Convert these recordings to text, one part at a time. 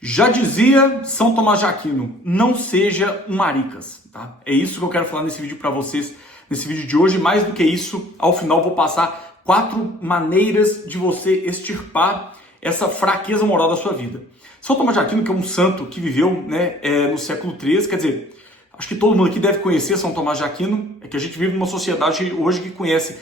Já dizia São Tomás de Aquino, não seja um maricas, tá? É isso que eu quero falar nesse vídeo para vocês, nesse vídeo de hoje. Mais do que isso, ao final vou passar 4 maneiras de você extirpar essa fraqueza moral da sua vida. São Tomás de Aquino, que é um santo que viveu no século XIII, quer dizer, acho que todo mundo aqui deve conhecer São Tomás de Aquino, é que a gente vive numa sociedade hoje que conhece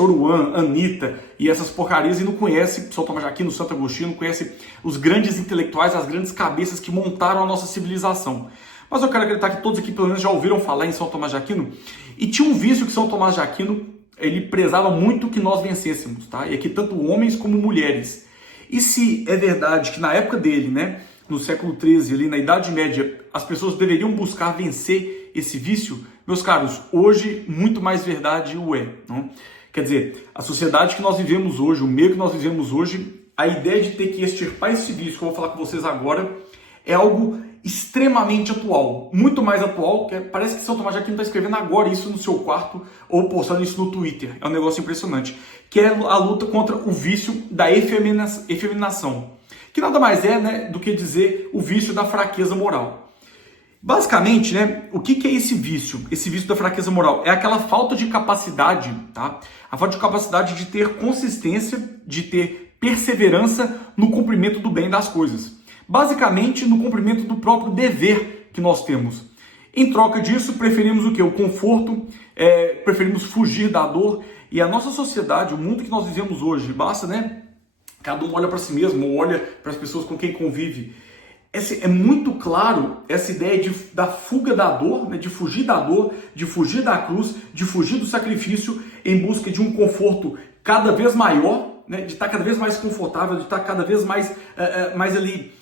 Oruan, Anitta e essas porcarias e não conhece São Tomás de Aquino, Santo Agostinho, não conhece os grandes intelectuais, as grandes cabeças que montaram a nossa civilização. Mas eu quero acreditar que todos aqui pelo menos já ouviram falar em São Tomás de Aquino, e tinha um vício que São Tomás de Aquino, ele prezava muito que nós vencêssemos, tá? E aqui tanto homens como mulheres. E se é verdade que na época dele, no século XIII, ali na Idade Média, as pessoas deveriam buscar vencer esse vício, meus caros, hoje muito mais verdade o é. Não? Quer dizer, a sociedade que nós vivemos hoje, o meio que nós vivemos hoje, a ideia de ter que extirpar esse vício, que eu vou falar com vocês agora, é algo extremamente atual, muito mais atual, que parece que São Tomás de Aquino está escrevendo agora isso no seu quarto ou postando isso no Twitter. É um negócio impressionante, que é a luta contra o vício da efeminação. Que nada mais é do que dizer o vício da fraqueza moral. Basicamente, o que é esse vício? Esse vício da fraqueza moral é aquela falta de capacidade, tá? A falta de capacidade de ter consistência, de ter perseverança no cumprimento do bem das coisas. Basicamente, no cumprimento do próprio dever que nós temos. Em troca disso, preferimos o quê? O conforto, preferimos fugir da dor. E a nossa sociedade, o mundo que nós vivemos hoje, basta, cada um olha para si mesmo, olha para as pessoas com quem convive. É muito claro essa ideia da fuga da dor, de fugir da dor, de fugir da cruz, de fugir do sacrifício em busca de um conforto cada vez maior, de estar cada vez mais confortável, de estar cada vez mais ali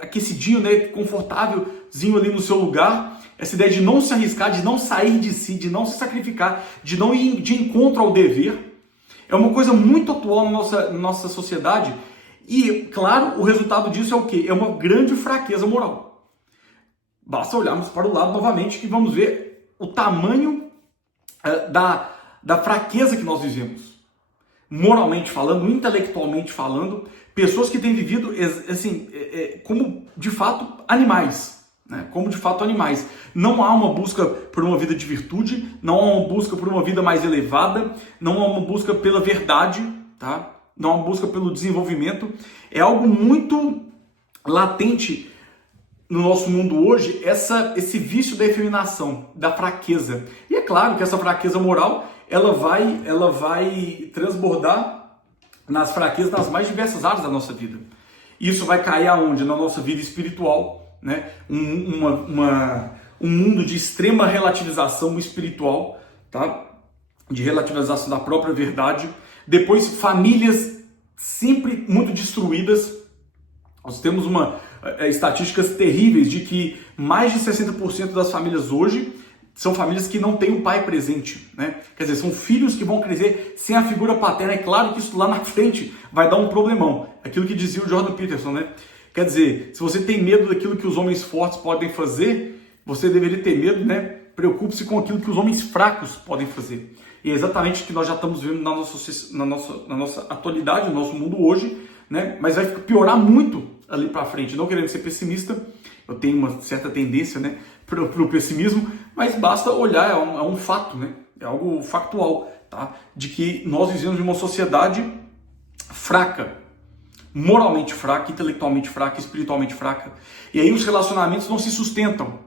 aquecidinho, confortávelzinho ali no seu lugar. Essa ideia de não se arriscar, de não sair de si, de não se sacrificar, de não ir de encontro ao dever. É uma coisa muito atual na nossa sociedade e, claro, o resultado disso é o quê? É uma grande fraqueza moral. Basta olharmos para o lado novamente que vamos ver o tamanho da fraqueza que nós vivemos. Moralmente falando, intelectualmente falando, pessoas que têm vivido como, de fato, animais. Como de fato animais. Não há uma busca por uma vida de virtude, não há uma busca por uma vida mais elevada, não há uma busca pela verdade, tá? Não há uma busca pelo desenvolvimento. É algo muito latente no nosso mundo hoje, esse vício da efeminação, da fraqueza. E é claro que essa fraqueza moral, ela vai transbordar nas fraquezas das mais diversas áreas da nossa vida. Isso vai cair aonde? Na nossa vida espiritual, um mundo de extrema relativização espiritual, tá? De relativização da própria verdade. Depois, famílias sempre muito destruídas. Nós temos estatísticas terríveis de que mais de 60% das famílias hoje são famílias que não têm o pai presente, Quer dizer, são filhos que vão crescer sem a figura paterna. É claro que isso lá na frente vai dar um problemão. Aquilo que dizia o Jordan Peterson, Quer dizer, se você tem medo daquilo que os homens fortes podem fazer, você deveria ter medo, Preocupe-se com aquilo que os homens fracos podem fazer. E é exatamente o que nós já estamos vendo na nossa atualidade, no nosso mundo hoje, Mas vai piorar muito ali para frente. Não querendo ser pessimista, eu tenho uma certa tendência, para o pessimismo, mas basta olhar, é um fato, É algo factual, tá? De que nós vivemos em uma sociedade fraca. Moralmente fraca, intelectualmente fraca, espiritualmente fraca. E aí os relacionamentos não se sustentam,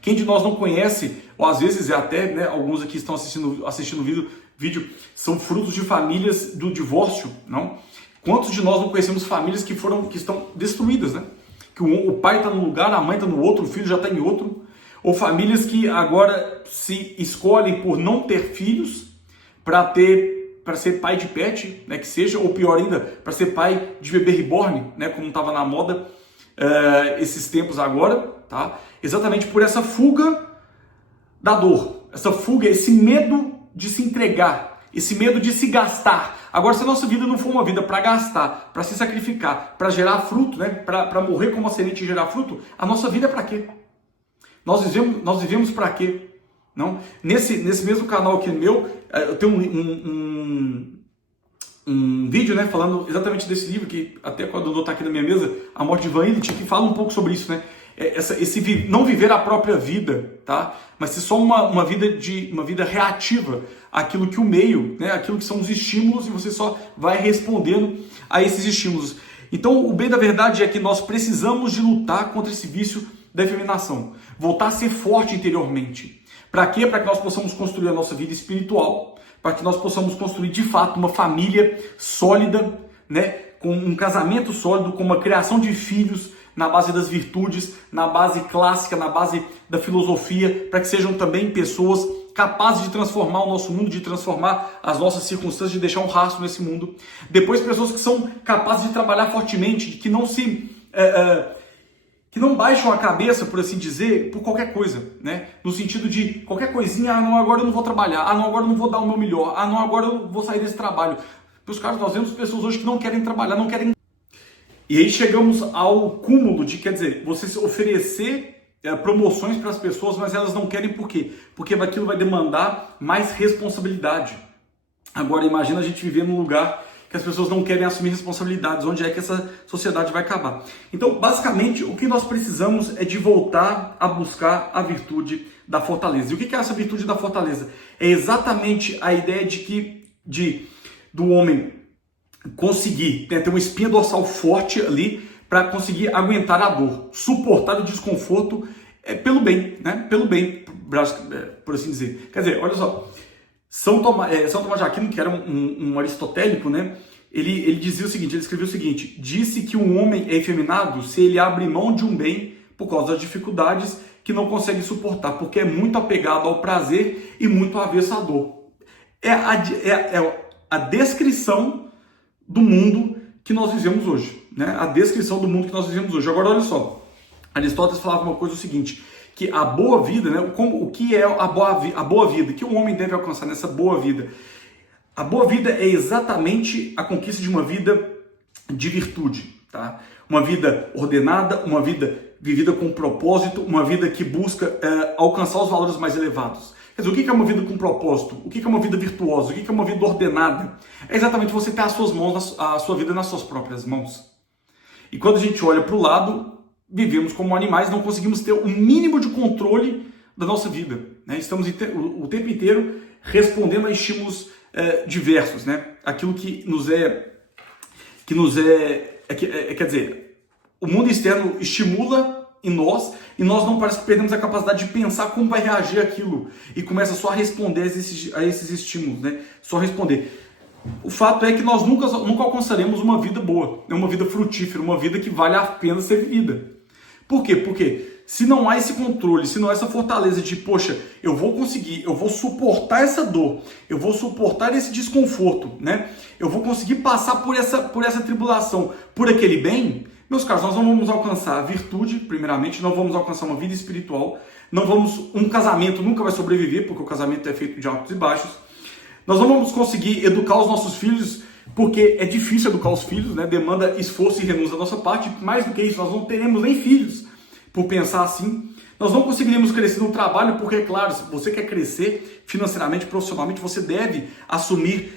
Quem de nós não conhece, ou às vezes até, alguns aqui estão assistindo vídeo, são frutos de famílias do divórcio, não? Quantos de nós não conhecemos famílias que estão destruídas, Que o pai está num lugar, a mãe está no outro, o filho já está em outro. Ou famílias que agora se escolhem por não ter filhos para ser pai de pet, que seja, ou pior ainda, para ser pai de bebê reborn, como estava na moda esses tempos agora, tá? Exatamente por essa fuga da dor, essa fuga, esse medo de se entregar, esse medo de se gastar. Agora, se a nossa vida não for uma vida para gastar, para se sacrificar, para gerar fruto, para morrer como uma semente e gerar fruto, a nossa vida é para quê? Nós vivemos para quê? Não? Nesse mesmo canal aqui meu, eu tenho um vídeo, né, falando exatamente desse livro, que até quando o Dodô está aqui na minha mesa, A Morte de Ivan Illich, que fala um pouco sobre isso, né? Não viver a própria vida, tá? Mas ser só uma vida reativa àquilo que o meio, né, aquilo que são os estímulos, e você só vai respondendo a esses estímulos. Então, o bem da verdade é que nós precisamos de lutar contra esse vício da efeminação, voltar a ser forte interiormente. Para quê? Para que nós possamos construir a nossa vida espiritual, para que nós possamos construir de fato uma família sólida, né, com um casamento sólido, com uma criação de filhos na base das virtudes, na base clássica, na base da filosofia, para que sejam também pessoas capazes de transformar o nosso mundo, de transformar as nossas circunstâncias, de deixar um rastro nesse mundo. Depois, pessoas que são capazes de trabalhar fortemente, que não baixam a cabeça, por assim dizer, por qualquer coisa, né? No sentido de qualquer coisinha, ah, não, agora eu não vou trabalhar, ah, não, agora eu não vou dar o meu melhor, ah, não, agora eu vou sair desse trabalho. Meus caros, nós vemos pessoas hoje que não querem trabalhar, não querem. E aí chegamos ao cúmulo de, quer dizer, você oferecer promoções para as pessoas, mas elas não querem por quê? Porque aquilo vai demandar mais responsabilidade. Agora imagina a gente viver num lugar que as pessoas não querem assumir responsabilidades, onde é que essa sociedade vai acabar. Então, basicamente, o que nós precisamos é de voltar a buscar a virtude da fortaleza. E o que é essa virtude da fortaleza? É exatamente a ideia do homem conseguir, né, ter uma espinha dorsal forte ali para conseguir aguentar a dor, suportar o desconforto pelo bem, né? Pelo bem, por assim dizer. Quer dizer, olha só, São Tomás de Aquino, que era um aristotélico, né? Ele dizia o seguinte, ele escreveu o seguinte: disse que um homem é efeminado se ele abre mão de um bem por causa das dificuldades que não consegue suportar, porque é muito apegado ao prazer e muito avesso à dor. É a descrição do mundo que nós vivemos hoje, né? A descrição do mundo que nós vivemos hoje. Agora, olha só, Aristóteles falava uma coisa o seguinte, que a boa vida, né? O que é a boa vida? Que um homem deve alcançar nessa boa vida? A boa vida é exatamente a conquista de uma vida de virtude, tá? Uma vida ordenada, uma vida vivida com propósito, uma vida que busca alcançar os valores mais elevados. Quer dizer, o que é uma vida com propósito? O que é uma vida virtuosa? O que é uma vida ordenada? É exatamente você ter a sua vida nas suas próprias mãos. E quando a gente olha para o lado, vivemos como animais, não conseguimos ter o mínimo de controle da nossa vida, né? Estamos o tempo inteiro respondendo a estímulos diversos, né? Aquilo que quer dizer, o mundo externo estimula em nós, e nós não parece que perdemos a capacidade de pensar como vai reagir aquilo, e começa só a responder a esses estímulos, né? Só responder. O fato é que nós nunca alcançaremos uma vida boa, uma vida frutífera, uma vida que vale a pena ser vivida. Por quê? Porque se não há esse controle, se não há essa fortaleza de, poxa, eu vou conseguir, eu vou suportar essa dor, eu vou suportar esse desconforto, né? Eu vou conseguir passar por essa tribulação, por aquele bem. Meus caros, nós não vamos alcançar a virtude, primeiramente, não vamos alcançar uma vida espiritual, um casamento nunca vai sobreviver, porque o casamento é feito de altos e baixos. Nós não vamos conseguir educar os nossos filhos, porque é difícil educar os filhos, né? Demanda esforço e renúncia da nossa parte. Mais do que isso, nós não teremos nem filhos por pensar assim. Nós não conseguiremos crescer no trabalho, porque, é claro, se você quer crescer financeiramente, profissionalmente, você deve assumir,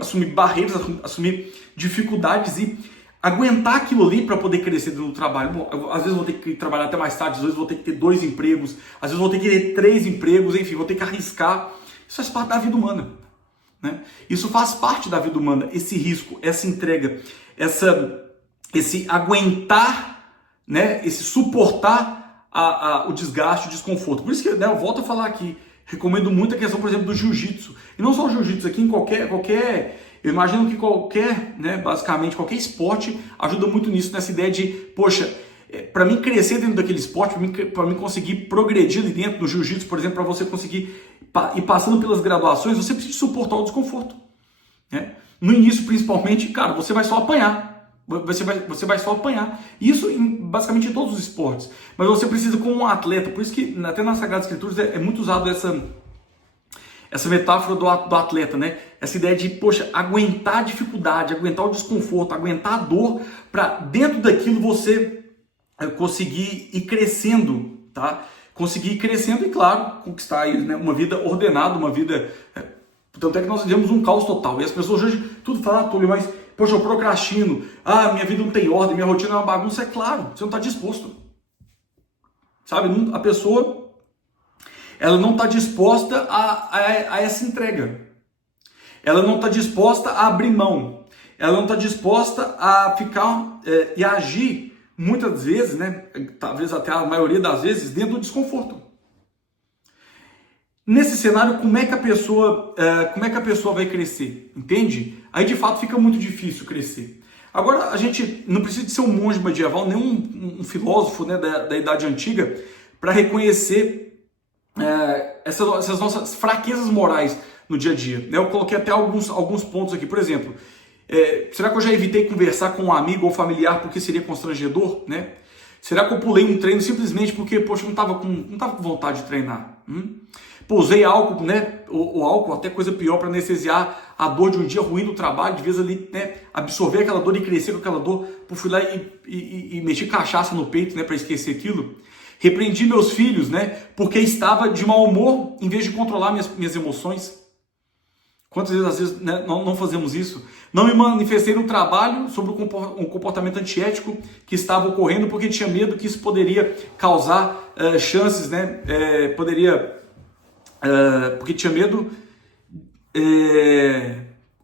assumir barreiras, assumir dificuldades e aguentar aquilo ali para poder crescer no trabalho. Bom, às vezes vou ter que trabalhar até mais tarde, às vezes vou ter que ter 2 empregos, às vezes vou ter que ter 3 empregos, enfim, vou ter que arriscar. Isso faz parte da vida humana, né? Isso faz parte da vida humana, esse risco, essa entrega, esse aguentar, né? Esse suportar o desgaste, o desconforto. Por isso que, né, eu volto a falar aqui, recomendo muito a questão, por exemplo, do jiu-jitsu. E não só o jiu-jitsu, aqui em eu imagino que basicamente qualquer esporte ajuda muito nisso, nessa ideia de, poxa, para mim crescer dentro daquele esporte, para mim conseguir progredir ali dentro do jiu-jitsu, por exemplo, para você conseguir ir passando pelas graduações, você precisa suportar o desconforto, né? No início, principalmente, cara, você vai só apanhar. Você vai só apanhar. Isso basicamente em todos os esportes. Mas você precisa, como um atleta, por isso que até nas Sagradas Escrituras é muito usado essa metáfora do atleta, né? Essa ideia de, poxa, aguentar a dificuldade, aguentar o desconforto, aguentar a dor, para dentro daquilo você conseguir ir crescendo, tá? Conseguir ir crescendo e, claro, conquistar aí, né, uma vida ordenada, uma vida Tanto é que nós vivemos um caos total. E as pessoas hoje tudo falam, Túlio, mas poxa, eu procrastino, minha vida não tem ordem, minha rotina é uma bagunça. É claro, você não está disposto. Sabe, a pessoa, ela não está disposta a essa entrega. Ela não está disposta a abrir mão. Ela não está disposta a ficar e a agir, muitas vezes, né, talvez até a maioria das vezes, dentro do desconforto. Nesse cenário, como é que a pessoa vai crescer? Entende? Aí de fato fica muito difícil crescer. Agora, a gente não precisa de ser um monge medieval, nem um filósofo, né, da Idade Antiga, para reconhecer essas nossas fraquezas morais no dia a dia. Né? Eu coloquei até alguns pontos aqui. Por exemplo, será que eu já evitei conversar com um amigo ou familiar porque seria constrangedor? Né? Será que eu pulei um treino simplesmente porque, poxa, não estava com vontade de treinar? Pô, usei álcool, né? O álcool, até coisa pior, para anestesiar a dor de um dia ruim no trabalho, de vez ali, né? Absorver aquela dor e crescer com aquela dor. Pô, fui lá e meti cachaça no peito, né? Para esquecer aquilo. Repreendi meus filhos, né? Porque estava de mau humor, em vez de controlar minhas emoções. Quantas vezes, às vezes, né, não fazemos isso? Não me manifestei no trabalho sobre um comportamento antiético que estava ocorrendo porque tinha medo que isso poderia causar chances, né? Porque tinha medo,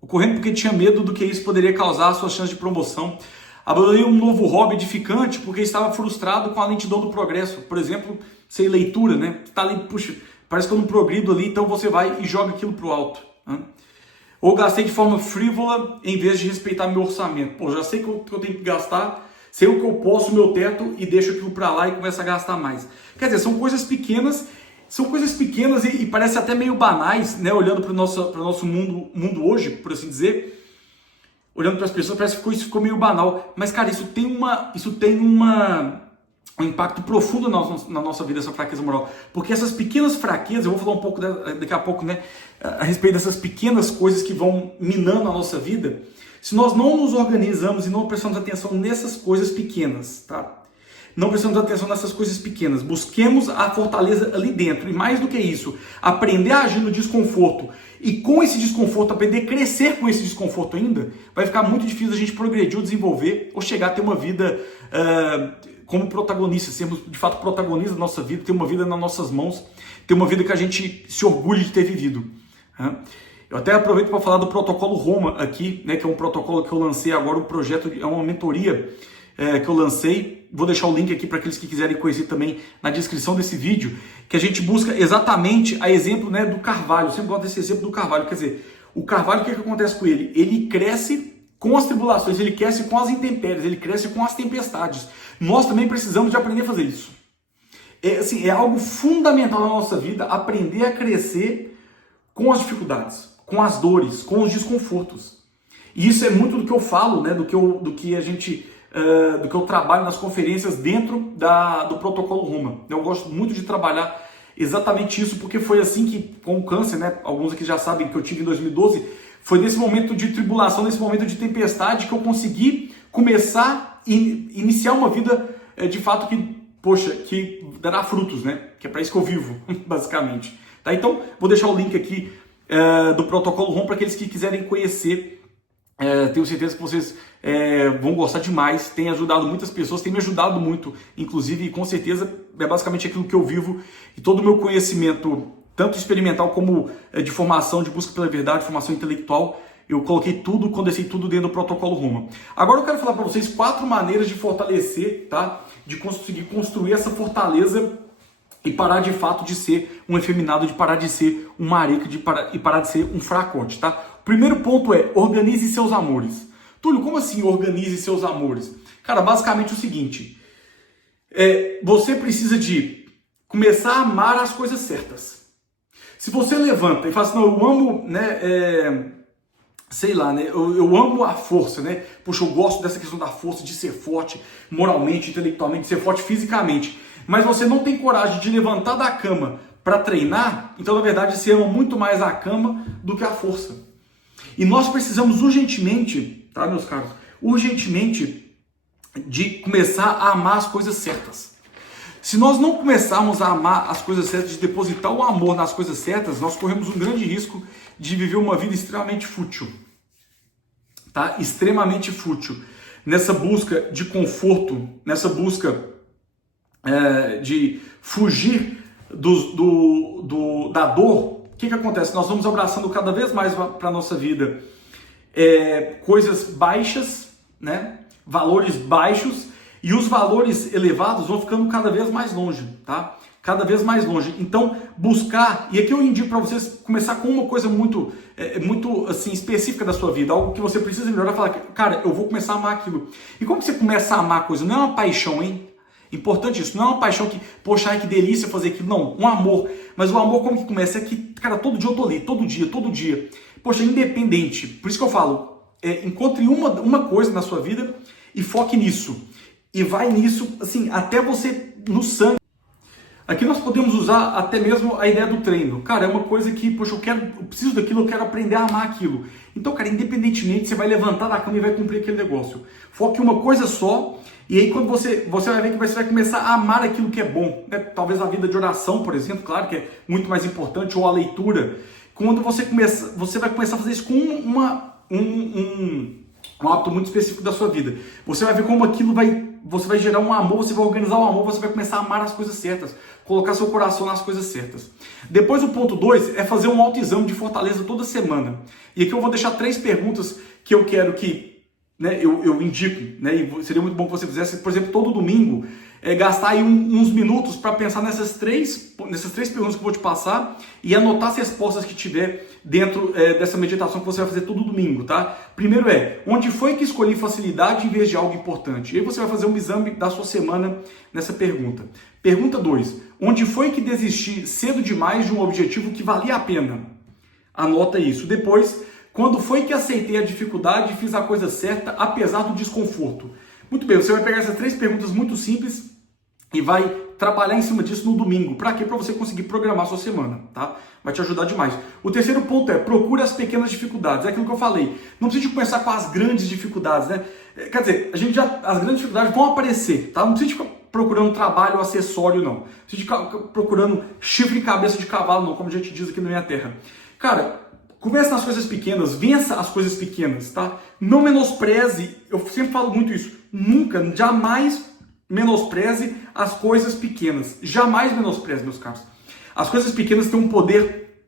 ocorrendo porque tinha medo do que isso poderia causar suas chances de promoção. Abandonei um novo hobby edificante porque estava frustrado com a lentidão do progresso. Por exemplo, sei, leitura, né? Tá ali, puxa, parece que eu não progrido ali, então você vai e joga aquilo pro alto. Né? Ou gastei de forma frívola em vez de respeitar meu orçamento. Pô, já sei que eu tenho que gastar, sei o que eu posso, meu teto, e deixo aquilo para lá e começo a gastar mais. Quer dizer, são coisas pequenas e parece até meio banais, né? Olhando para o nosso mundo hoje, por assim dizer. Olhando para as pessoas, parece que isso ficou meio banal. Mas, cara, isso tem um impacto profundo na nossa vida, essa fraqueza moral. Porque essas pequenas fraquezas, eu vou falar um pouco daqui a pouco, né, a respeito dessas pequenas coisas que vão minando a nossa vida. Se nós não nos organizamos e não prestamos atenção nessas coisas pequenas, tá? Não prestamos atenção nessas coisas pequenas. Busquemos a fortaleza ali dentro. E mais do que isso, aprender a agir no desconforto. E com esse desconforto, aprender a crescer com esse desconforto ainda, vai ficar muito difícil a gente progredir ou desenvolver ou chegar a ter uma vida como protagonista, sermos de fato protagonistas da nossa vida, ter uma vida nas nossas mãos, ter uma vida que a gente se orgulhe de ter vivido. Eu até aproveito para falar do Protocolo Roma aqui, né, que é um protocolo que eu lancei agora, um projeto, é uma mentoria que eu lancei. Vou deixar o link aqui para aqueles que quiserem conhecer também na descrição desse vídeo, que a gente busca exatamente a exemplo, né, do Carvalho. Eu sempre gosto desse exemplo do Carvalho. Quer dizer, o Carvalho, o que acontece com ele? Ele cresce com as tribulações, ele cresce com as intempéries, ele cresce com as tempestades. Nós também precisamos de aprender a fazer isso. É algo fundamental na nossa vida, aprender a crescer com as dificuldades, com as dores, com os desconfortos. E isso é muito do que eu falo, né, do que eu trabalho nas conferências dentro do Protocolo Roma. Eu gosto muito de trabalhar exatamente isso, porque foi assim que, com o câncer, né, alguns aqui já sabem que eu tive em 2012, foi nesse momento de tribulação, nesse momento de tempestade, que eu consegui começar e iniciar uma vida de fato que dará frutos, né? Que é para isso que eu vivo, basicamente. Tá? Então, vou deixar o link aqui do Protocolo Roma para aqueles que quiserem conhecer. Tenho certeza que vocês vão gostar demais. Tem ajudado muitas pessoas, tem me ajudado muito, inclusive, e com certeza é basicamente aquilo que eu vivo e todo o meu conhecimento, tanto experimental como de formação, de busca pela verdade, formação intelectual, eu coloquei tudo, condensei tudo dentro do Protocolo Roma. Agora eu quero falar para vocês 4 maneiras de fortalecer, tá? De conseguir construir essa fortaleza e parar de fato de ser um efeminado, de parar de ser um marica, e parar de ser um fracote, tá? O primeiro ponto é: organize seus amores. Túlio, como assim organize seus amores? Cara, basicamente o seguinte: você precisa de começar a amar as coisas certas. Se você levanta e fala assim, não, eu amo, né, sei lá, né, eu amo a força, né, puxa, eu gosto dessa questão da força, de ser forte moralmente, intelectualmente, de ser forte fisicamente, mas você não tem coragem de levantar da cama para treinar, então na verdade você ama muito mais a cama do que a força. E nós precisamos urgentemente, tá, meus caros, urgentemente de começar a amar as coisas certas. Se nós não começarmos a amar as coisas certas, de depositar o amor nas coisas certas, nós corremos um grande risco de viver uma vida extremamente fútil, tá? Extremamente fútil. Nessa busca de conforto, nessa busca de fugir da dor, o que acontece? Nós vamos abraçando cada vez mais para a nossa vida coisas baixas, né? Valores baixos, e os valores elevados vão ficando cada vez mais longe, tá? Cada vez mais longe. Então, buscar, e aqui eu indico para vocês começar com uma coisa muito assim, específica da sua vida, algo que você precisa melhorar, falar, cara, eu vou começar a amar aquilo. E como você começa a amar a coisa? Não é uma paixão, hein? Importante isso, não é uma paixão que, poxa, ai, que delícia fazer aquilo. Não, um amor. Mas o amor como que começa? É que, cara, todo dia eu tô ali, todo dia. Poxa, independente. Por isso que eu falo, encontre uma coisa na sua vida e foque nisso. E vai nisso, assim, até você no sangue. Aqui nós podemos usar até mesmo a ideia do treino. Cara, é uma coisa que, poxa, eu preciso daquilo, eu quero aprender a amar aquilo. Então, cara, independentemente, você vai levantar da cama e vai cumprir aquele negócio. Foque uma coisa só, e aí quando você vai ver que você vai começar a amar aquilo que é bom, né? Talvez a vida de oração, por exemplo, claro que é muito mais importante, ou a leitura. Quando você vai começar a fazer isso com um hábito muito específico da sua vida. Você vai ver como aquilo você vai gerar um amor, você vai organizar o amor, você vai começar a amar as coisas certas, colocar seu coração nas coisas certas. Depois o ponto 2 é fazer um autoexame de fortaleza toda semana. E aqui eu vou deixar 3 perguntas que eu quero que, né, eu indico, né, e seria muito bom que você fizesse, por exemplo, todo domingo, gastar aí uns minutos para pensar nessas três perguntas que eu vou te passar e anotar as respostas que tiver dentro dessa meditação que você vai fazer todo domingo, tá? Primeiro onde foi que escolhi facilidade em vez de algo importante? E aí você vai fazer um exame da sua semana nessa pergunta. Pergunta 2, onde foi que desisti cedo demais de um objetivo que valia a pena? Anota isso. Depois, quando foi que aceitei a dificuldade e fiz a coisa certa apesar do desconforto? Muito bem, você vai pegar essas 3 perguntas muito simples e vai trabalhar em cima disso no domingo. Para quê? Para você conseguir programar a sua semana, tá? Vai te ajudar demais. O terceiro ponto procure as pequenas dificuldades. É aquilo que eu falei. Não precisa de começar com as grandes dificuldades, né? Quer dizer, as grandes dificuldades vão aparecer, tá? Não precisa de ficar procurando trabalho acessório, não. Não precisa de ficar procurando chifre em cabeça de cavalo, não, como a gente diz aqui na minha terra. Cara, comece nas coisas pequenas, vença as coisas pequenas, tá? Não menospreze, eu sempre falo muito isso, nunca, jamais menospreze as coisas pequenas. Jamais menospreze, meus caros. As coisas pequenas têm um poder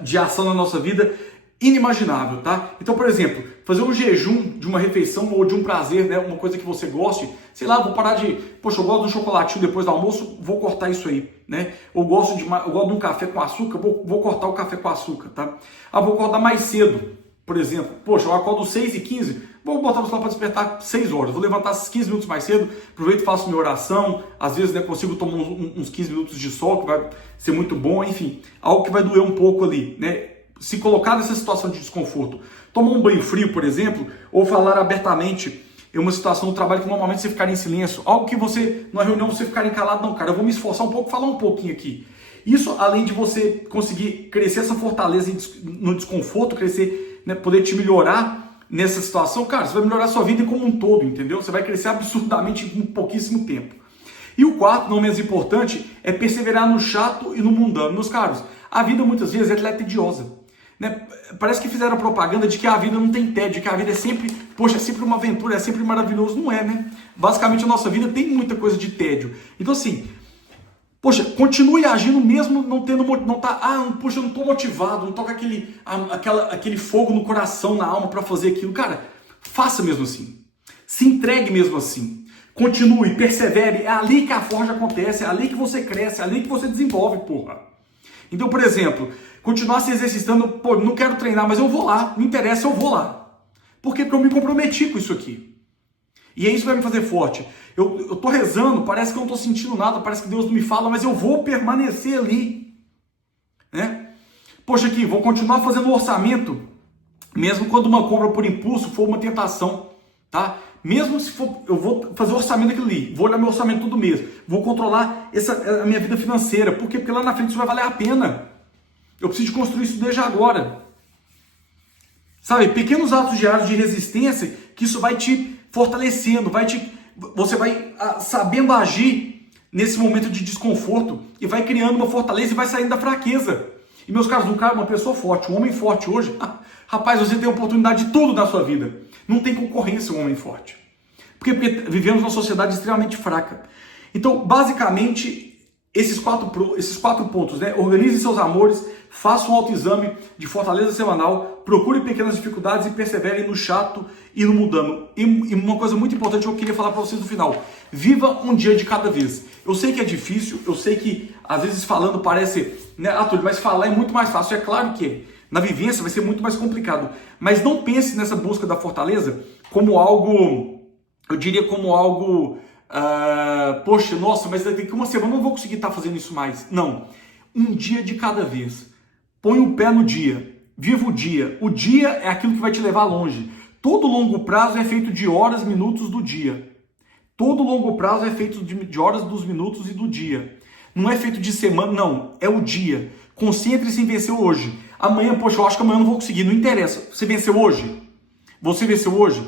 de ação na nossa vida inimaginável, tá? Então, por exemplo, fazer um jejum de uma refeição ou de um prazer, né? Uma coisa que você goste, sei lá, vou parar de, poxa, eu gosto de um chocolatinho depois do almoço, vou cortar isso aí, né? Eu gosto de um café com açúcar, vou cortar o café com açúcar, tá? Vou acordar mais cedo, por exemplo. Poxa, eu acordo 6h15, vou botar o celular para despertar 6 horas, vou levantar 15 minutos mais cedo, aproveito e faço minha oração, às vezes, né, consigo tomar uns 15 minutos de sol, que vai ser muito bom, enfim, algo que vai doer um pouco ali, né? Se colocar nessa situação de desconforto, tomar um banho frio, por exemplo, ou falar abertamente em uma situação do trabalho que normalmente você ficaria em silêncio, algo que você, numa reunião, você ficaria calado, não, cara, eu vou me esforçar um pouco, falar um pouquinho aqui. Isso, além de você conseguir crescer essa fortaleza no desconforto, crescer, né, poder te melhorar nessa situação, cara, você vai melhorar a sua vida como um todo, entendeu? Você vai crescer absurdamente em pouquíssimo tempo. E o quarto, não menos importante, é perseverar no chato e no mundano. Meus caros, a vida muitas vezes é tediosa. Né? Parece que fizeram propaganda de que a vida não tem tédio, que a vida é sempre, poxa, é sempre uma aventura, é sempre maravilhoso. Não é, né? Basicamente a nossa vida tem muita coisa de tédio. Então assim, poxa, continue agindo mesmo não tendo, poxa, eu não estou motivado, não estou com aquele fogo no coração, na alma para fazer aquilo. Cara, faça mesmo assim. Se entregue mesmo assim. Continue, persevere. É ali que a forja acontece, é ali que você cresce, é ali que você desenvolve, porra. Então, por exemplo, continuar se exercitando, pô, não quero treinar, mas eu vou lá, me interessa, eu vou lá. Por quê? Porque eu me comprometi com isso aqui. E é isso que vai me fazer forte. Eu tô rezando, parece que eu não tô sentindo nada, parece que Deus não me fala, mas eu vou permanecer ali. Né? Poxa, aqui, vou continuar fazendo o orçamento, mesmo quando uma compra por impulso for uma tentação, tá? Mesmo se for, eu vou fazer o orçamento daquilo ali, vou olhar meu orçamento todo mês, vou controlar a minha vida financeira. Por quê? Porque lá na frente isso vai valer a pena. Eu preciso construir isso desde agora. Sabe, pequenos atos diários de resistência, que isso vai te fortalecendo, você vai sabendo agir nesse momento de desconforto e vai criando uma fortaleza e vai saindo da fraqueza. E meus caros, um cara, uma pessoa forte, um homem forte hoje, rapaz, você tem oportunidade de tudo na sua vida. Não tem concorrência um homem forte. Porque vivemos numa sociedade extremamente fraca. Então, basicamente, esses quatro pontos, né? Organize seus amores, faça um autoexame de fortaleza semanal, procure pequenas dificuldades e persevere no chato e no mudando. E uma coisa muito importante que eu queria falar para vocês no final. Viva um dia de cada vez. Eu sei que é difícil, eu sei que às vezes falando parece, né, Túlio, mas falar é muito mais fácil. É claro que é. Na vivência vai ser muito mais complicado. Mas não pense nessa busca da fortaleza como algo, eu diria como algo, poxa, nossa, mas daqui uma semana eu não vou conseguir estar fazendo isso mais. Não. Um dia de cada vez. Põe o pé no dia. Viva o dia. O dia é aquilo que vai te levar longe. Todo longo prazo é feito de horas, minutos do dia. Todo longo prazo é feito de horas, dos minutos e do dia. Não é feito de semana, não. É o dia. Concentre-se em vencer hoje. Amanhã, poxa, eu acho que amanhã eu não vou conseguir. Não interessa. Você venceu hoje? Você venceu hoje?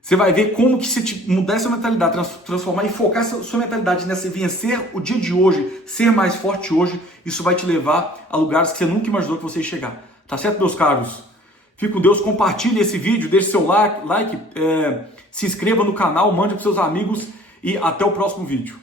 Você vai ver como que se mudar essa mentalidade, transformar e focar essa sua mentalidade nessa vencer o dia de hoje, ser mais forte hoje, isso vai te levar a lugares que você nunca imaginou que você ia chegar. Tá certo, meus caros? Fique com Deus, compartilhe esse vídeo, deixe seu like, se inscreva no canal, mande para seus amigos e até o próximo vídeo.